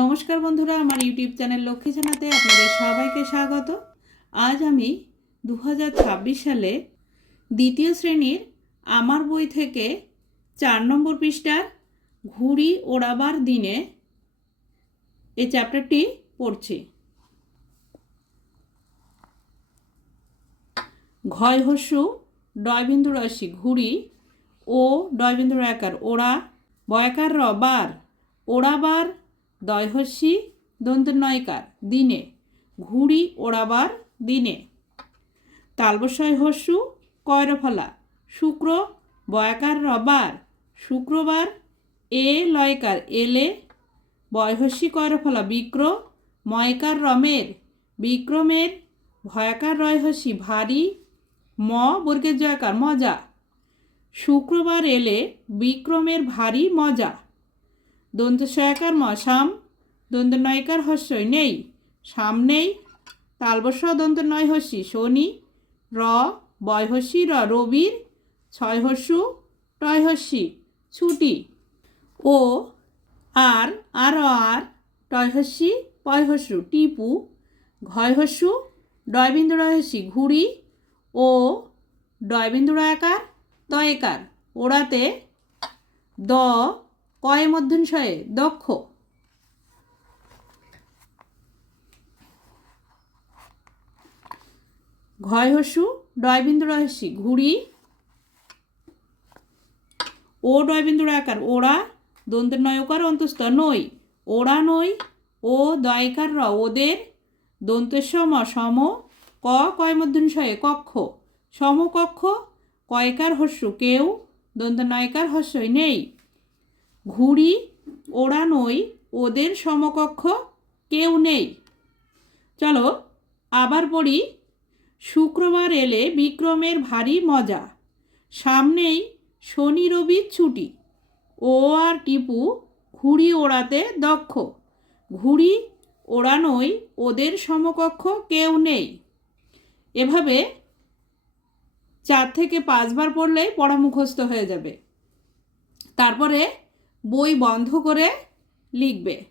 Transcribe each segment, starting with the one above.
নমস্কার বন্ধুরা, আমার ইউটিউব চ্যানেল লক্ষ্মী জানাতে আপনাদের সবাইকে স্বাগত। আজ আমি দু হাজার ছাব্বিশ সালে দ্বিতীয় শ্রেণির আমার বই থেকে চার নম্বর পৃষ্ঠার ঘুড়ি ওড়াবার দিনে এই চ্যাপ্টারটি পড়ছি। ঘয় হস্যু, ডয়বিন্দু রসি ঘুড়ি ও ডয়বিন্দু একার ওড়া, বয়াকার র বার ওড়াবার দয়হস্যি দন্ত নয়কার দিনে, ঘুড়ি ওড়াবার দিনে। তালবসয় হস্যু কয়রফলা, শুক্র বয়াকার রবার, শুক্রবার এ লয়কার এলে। বয়হস্যি কয়রফলা, বিক্র ময়কার রমের, বিক্রমের ভয়াকার রয়হস্যি ভারী, ম বর্গের জয়কার মজা। শুক্রবার এলে বিক্রমের ভারী মজা। দন্ত সয়াকার মশাম দন্ত নয়কার হস্যই নেই সামনেই তালবস দন্ত নয় হস্যি শনি, র, বয়হস্যি র, রবির, ছয় হস্যু, টয় হস্যি, ছুটি। ও, আর আর আর, টয় হস্যি, পয় হস্যু, টিপু, ঘয় হস্যু ডয়বিন্দু রয়সি ঘুড়ি। ও ডয়বিন্দু আকার তয়কার, ওড়াতে দ কয় মধ্যঞ্চয়ে দক্ষ। ঘয় হস্যু ডয়বিন্দু রহস্যি, ঘুড়ি। ও ডয়বিন্দুর আকার ওড়া। দন্তের নয়কার, অন্তস্থ, নই। ওড়া, নই। ও দয়কার, র, ওদের। দন্তের সম সম। ক, কয় মধ্যঞ্চয়ে কক্ষ। সমকক্ষ, কয়কার হস্যু, কেউ। দন্ত নয়কার, হস্যই নেই। ঘুড়ি, ওড়ানোই, ওদের সমকক্ষ কেউ নেই। চলো, আবার পড়ি। শুক্রবার এলে বিক্রমের ভারী মজা। সামনেই শনি রবির ছুটি। ও আর টিপু ঘুড়ি ওড়াতে দক্ষ। ঘুড়ি, ওড়ানোই, ওদের সমকক্ষ কেউ নেই। এভাবে চার থেকে পাঁচবার পড়লেই পড়া মুখস্থ হয়ে যাবে। তারপরে বই বন্ধ করে লিখবে।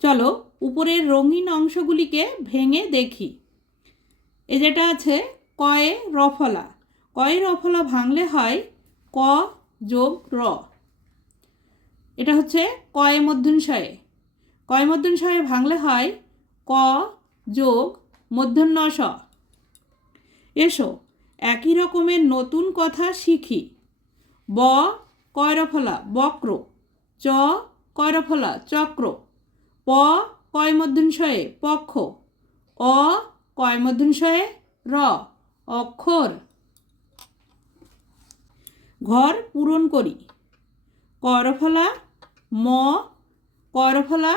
চলো উপরের রঙিন অংশগুলিকে ভেঙে দেখি। এ যেটা আছে, কয়ে রফলা। কয়ে রফলা ভাঙলে হয় ক যোগ র। এটা হচ্ছে কয়ে মধ্যনশয়ে কয় মধ্যনশয়ে ভাঙলে হয় ক যোগ মধ্যন্ন স এসো, একই রকমের নতুন কথা শিখি। ব, কয়রফলা, বক্র। চ, কয়রফলা, চক্র। প কয় মধ্যঞ্চয়ে পক্ষ। অ কয় মধ্যঞ্চয়ে র, অক্ষর। ঘর পূরণ করি। করফলা ম করফলা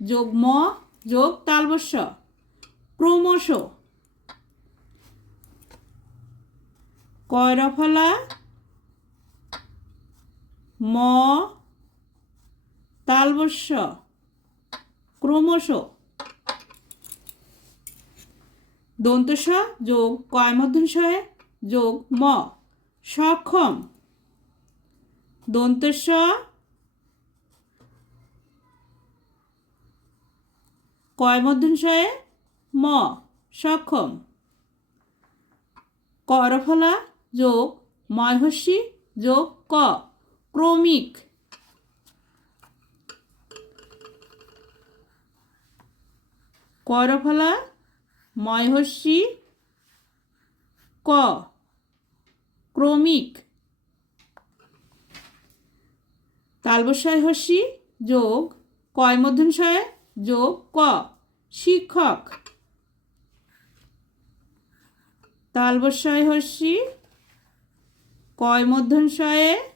যোগ ম, যোগ তালবস্য ক্রমশ। কয়রফলা ম তালবস্য ক্রমশ। দন্তস যোগ কয়মধ্যশয় যোগ ম, সক্ষম। দন্তস কয়মধ্যশয়ে ম, সক্ষম। করফলা যোগ ময়হস্যি যোগ ক। ক্রমিক। করফলা ময়হস্যি ক। ক্রমিক। তালবস্যয় হস্যি যোগ। কয় মধ্যনশয় যোগ, ক। শিক্ষক। তালবস্যয় হস্যি কয় মধ্যনশয়ে